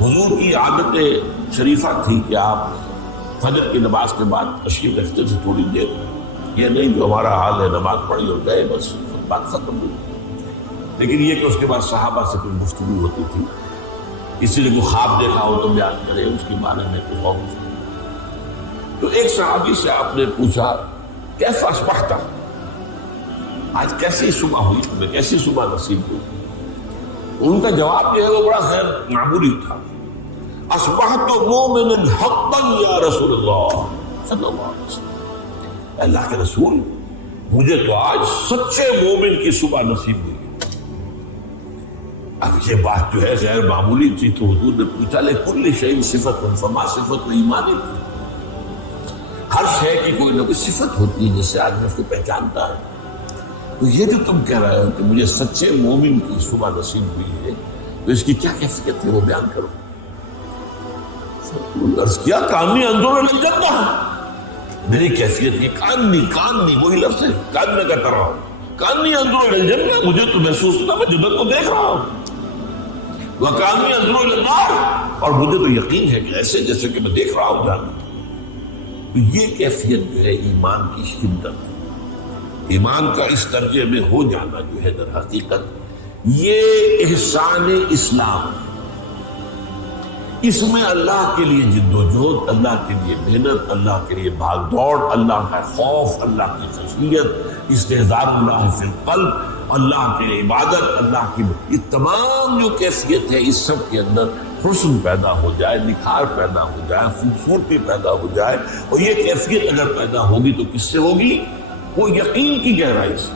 حضور کی عادت شریفہ تھی کہ آپ فجر کی نماز کے بعد تشریف رکھتے تھے تھوڑی دیر. یہ نہیں جو ہمارا حال ہے نماز پڑھی اور گئے بس بات ختم ہوئی. لیکن یہ کہ اس کے بعد صحابہ سے کوئی گفتگو ہوتی تھی. کسی نے کوئی خواب دیکھا ہو تو بیان کرے اس کے بارے میں کوئی اور گفتگو. تو ایک صحابی سے آپ نے پوچھا کیف اصبحت، آج کیسی صبح ہوئی تمہیں، کیسی صبح نصیب ہوئی؟ ان کا جواب جو ہے وہ بڑا غیر معمولی تھا. اصبحت مومنا حقا یا رسول اللہ صلی اللہ علیہ وسلم، اللہ کے رسول مجھے تو آج سچے مومن کی صبح نصیب ہوئی. اب یہ بات جو ہے غیر معمولی تھی تو حضور نے پوچھا لکل شیء صفت فما صفت ایمان، ہر شے کی کوئی نہ کوئی صفت ہوتی ہے جس سے آدمی اس کو پہچانتا ہے. تو یہ جو تم کہہ رہے ہو کہ مجھے سچے مومن کی صبح نصیب ہوئی ہے تو اس کی کیا کیفیت ہے وہ بیان کرو. عرض کیا کانی انظر الی الجنہ، میری کیفیت یہ کانی وہی لفظ ہے، کاننے کا کر رہا ہوں، کانی انظر الی الجنہ، مجھے تو محسوس ہوتا میں جنت کو دیکھ رہا ہوں. وکانی انظر الی النار، اور مجھے تو یقین ہے کہ ایسے جیسے کہ میں دیکھ رہا ہوں جہنم. تو یہ کیفیت جو ہے ایمان کی شدت، ایمان کا اس درجے میں ہو جانا جو ہے در حقیقت یہ احسان اسلام. اس میں اللہ کے لیے جد و جہد، اللہ کے لیے محنت، اللہ کے لیے بھاگ دوڑ، اللہ کا خوف، اللہ کی خشیت، استحضار اللہ فی القلب، اللہ کے لیے عبادت، اللہ کی یہ تمام جو کیفیت ہے اس سب کے اندر حسن پیدا ہو جائے، نکھار پیدا ہو جائے، خوبصورتی پیدا ہو جائے. اور یہ کیفیت اگر پیدا ہوگی تو کس سے ہوگی؟ وہ یقین کی گہرائی سے.